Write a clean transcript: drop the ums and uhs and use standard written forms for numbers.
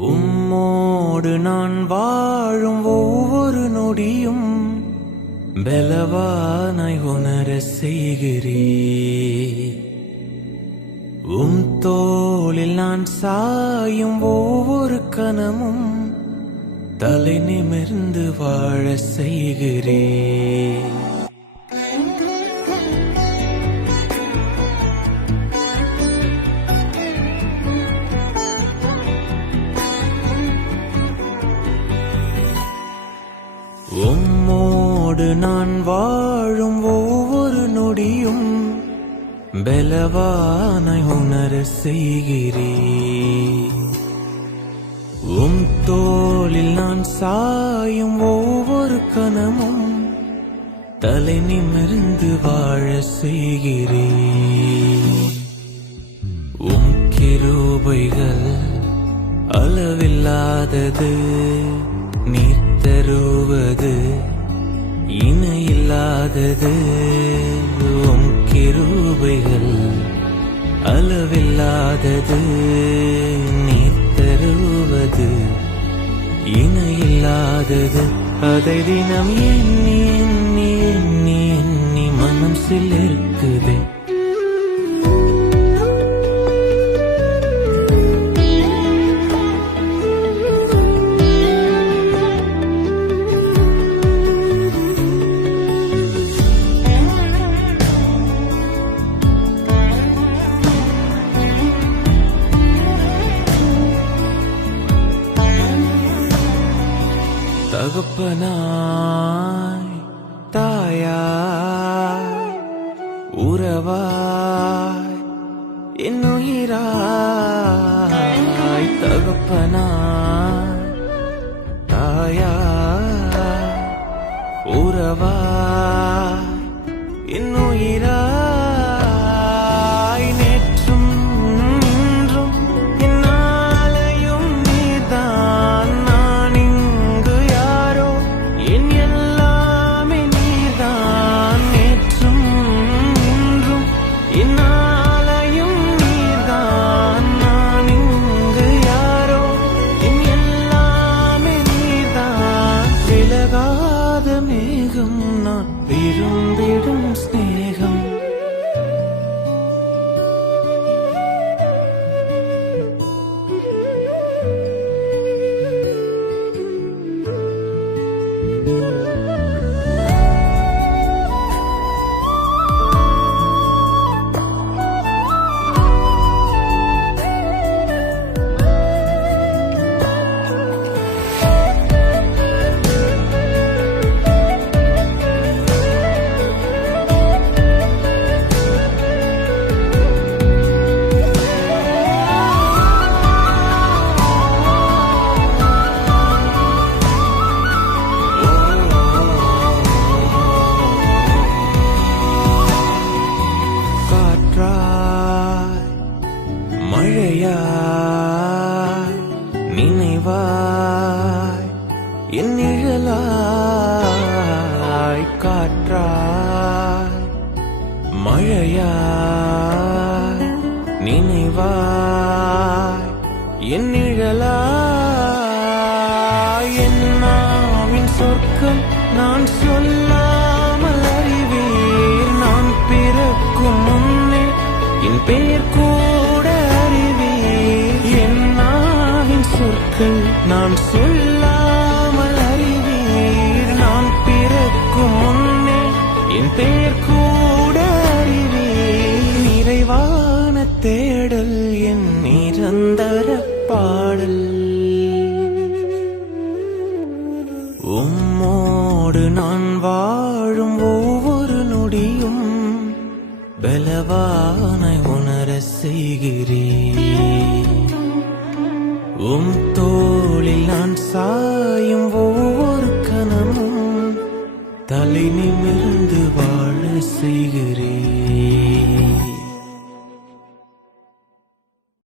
உம்மோடு நான் வாழும் ஒவ்வொரு நொடியும் பலவானாய் உணர செய்கிறே. தோளில் நான் சாயும் ஒவ்வொரு கணமும் தலை நிமிர்ந்து வாழ செய்கிறே. உம்மோடு நான் வாழும் ஒவ்வொரு நொடியும் பலவானாய் உணர செய்கிறே. தோளில் நான் சாயும் ஒவ்வொரு கணமும் தலை நிமிர்ந்து வாழ செய்கிறே. கிருபைகள் அளவில்லாதது, நீர் தருவது இணையில்லாதது. கிருபைகள் அளவில்லாதது, நீர் தருவது இணையில்லாதது. அதை தினம் எண்ணி எண்ணி எண்ணி எண்ணி மனம் சிலிர்க்குது. தகப்பனாய் தாயாய் உறவாய் என்னுயிராய். தகப்பனாய் தாயாய் உறவாய் என்னுயிராய். நேற்றும் இன்றும் என்னாலையும் நீர்தான். நான் இங்கு யாரோ, என் எல்லாமே நீர்தான். நேற்றும் இன்றும் என்னாலையும் நீர்தான். நான் இங்கு யாரோ, என் எல்லாமே நீர்தான். விலகாத மேகம் நான் விரும்பிடும் ஸ்நேகம். மழையாய் நினைவாய் என் நிழலாய். காற்றாய் மழையாய் நினைவாய் என் நிழலாய். என் நாவின் சொற்கள் நான் சொல்லாமல் அறிவீர். நான் பிறக்கும் முன்னே என் பெயர் கூட அறிவீர். என் நாவின் சொற்கள் நான் சொல்லாமல் அறிவீர். நான் பிறக்கும் முன்னே என் பெயர் கூட அறிவீர். நிறைவான தேடல் என் நிரந்தர பாடல். உம்மோடு நான் வாழும் ஒவ்வொரு நொடியும் பலவானாய் உணர செய்கிறே. தோளில் நான் சாயும் ஒவ்வொரு கணமும் தலை நிமிர்ந்து வாழ செய்கிறே.